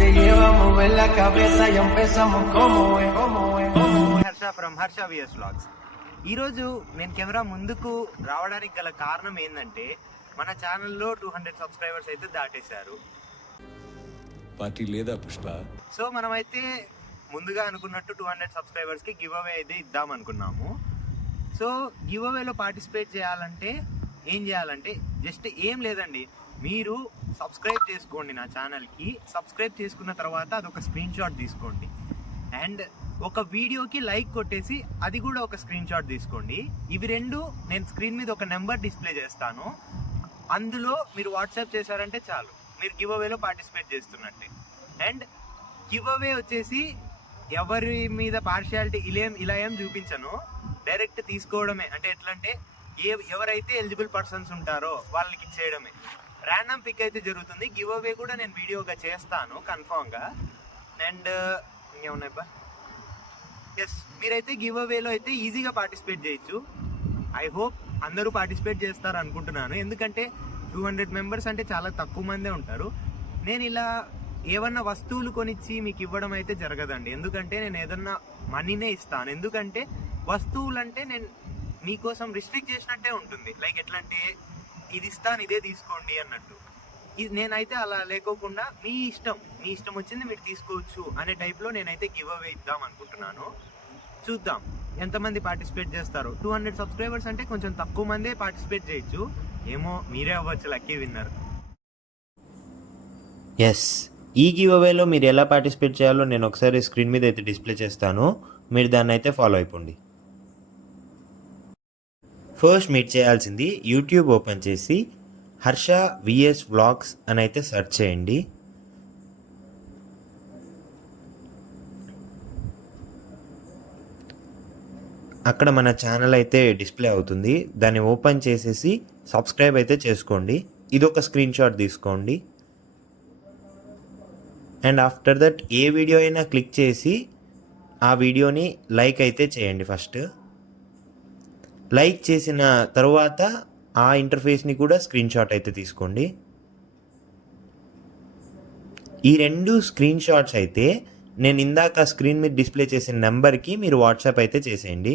te llevamos en la cabeza y empezamos como es. Harsha from Harsha VS vlogs. ఈరోజు నేను camera ముందుకు రావడానికి గల కారణం ఏంటంటే మన ఛానల్లో 200 సబ్స్క్రైబర్స్ అయితే దాటేశారు. పార్టీ లేదా పుష్ప? సో మనమైతే ముందుగా అనుకున్నట్టు 200 సబ్స్క్రైబర్స్కి గివ్ అవే అయితే ఇద్దాం అనుకున్నాము. సో గివ్ అవేలో పార్టిసిపేట్ చేయాలంటే ఏం చేయాలంటే జస్ట్ ఏం లేదండి, మీరు సబ్స్క్రైబ్ చేసుకోండి నా ఛానల్కి. సబ్స్క్రైబ్ చేసుకున్న తర్వాత అదొక స్క్రీన్ షాట్ తీసుకోండి అండ్ ఒక వీడియోకి లైక్ కొట్టేసి అది కూడా ఒక స్క్రీన్ షాట్ తీసుకోండి. ఇవి రెండు నేను స్క్రీన్ మీద ఒక నెంబర్ డిస్ప్లే చేస్తాను, అందులో మీరు వాట్సాప్ చేశారంటే చాలు, మీరు గివ్ అవేలో పార్టిసిపేట్ చేస్తున్నట్టే. అండ్ గివ్ అవే వచ్చేసి ఎవరి మీద పార్షియాలిటీ ఇలా ఏం చూపించను, డైరెక్ట్ తీసుకోవడమే. అంటే ఎట్లా అంటే ఎవరైతే ఎలిజిబుల్ పర్సన్స్ ఉంటారో వాళ్ళకి ఇచ్చేయడమే. ర్యాండమ్ పిక్ అయితే జరుగుతుంది. గివ్ అవే కూడా నేను వీడియోగా చేస్తాను కన్ఫామ్గా. అండ్ ఇంకేమున్నాయి బా, ఎస్, మీరైతే గివ్ అవేలో అయితే ఈజీగా పార్టిసిపేట్ చేయొచ్చు. ఐ హోప్ అందరూ పార్టిసిపేట్ చేస్తారు అనుకుంటున్నాను, ఎందుకంటే 200 మెంబర్స్ అంటే చాలా తక్కువ మందే ఉంటారు. నేను ఇలా ఏమన్నా వస్తువులు కొనిచ్చి మీకు ఇవ్వడం అయితే జరగదండి, ఎందుకంటే నేను ఏదన్నా మనీనే ఇస్తాను. ఎందుకంటే వస్తువులు అంటే నేను మీకోసం రిస్ట్రిక్ట్ చేసినట్టే ఉంటుంది. లైక్ ఎట్లా అంటే ఇది ఇస్తాను ఇదే తీసుకోండి అన్నట్టు. నేనైతే అలా లేకోకుండా మీ ఇష్టం వచ్చింది మీరు తీసుకోవచ్చు అనే టైప్లో నేనైతే గివ్ అవే ఇద్దాం అనుకుంటున్నాను. చూద్దాం ఎంతమంది పార్టిసిపేట్ చేస్తారు. 200 సబ్స్క్రైబర్స్ అంటే కొంచెం తక్కువ మందే పార్టిసిపేట్ చేయొచ్చు, ఏమో మీరే అవ్వచ్చు లక్కీ విన్నర్. ఎస్, ఈ గివ్ అవేలో మీరు ఎలా పార్టిసిపేట్ చేయాలో నేను ఒకసారి స్క్రీన్ మీద అయితే డిస్ప్లే చేస్తాను, మీరు దాన్ని అయితే ఫాలో అయిపోండి. ఫస్ట్ మీరు చేయాల్సింది యూట్యూబ్ ఓపెన్ చేసి హర్ష విఎస్ వ్లాగ్స్ అని అయితే సెర్చ్ చేయండి. అక్కడ మన ఛానల్ అయితే డిస్ప్లే అవుతుంది, దాన్ని ఓపెన్ చేసేసి సబ్స్క్రైబ్ అయితే చేసుకోండి. ఇది ఒక స్క్రీన్ షాట్ తీసుకోండి. And after that A video అయినా క్లిక్ చేసి ఆ వీడియోని లైక్ అయితే చేయండి. ఫస్ట్ లైక్ చేసిన తర్వాత ఆ ఇంటర్ఫేస్ని కూడా స్క్రీన్ షాట్ అయితే తీసుకోండి. ఈ రెండు స్క్రీన్ షాట్స్ అయితే నేను ఇందాక స్క్రీన్ మీద డిస్ప్లే చేసిన నెంబర్కి మీరు వాట్సాప్ అయితే చేసేయండి.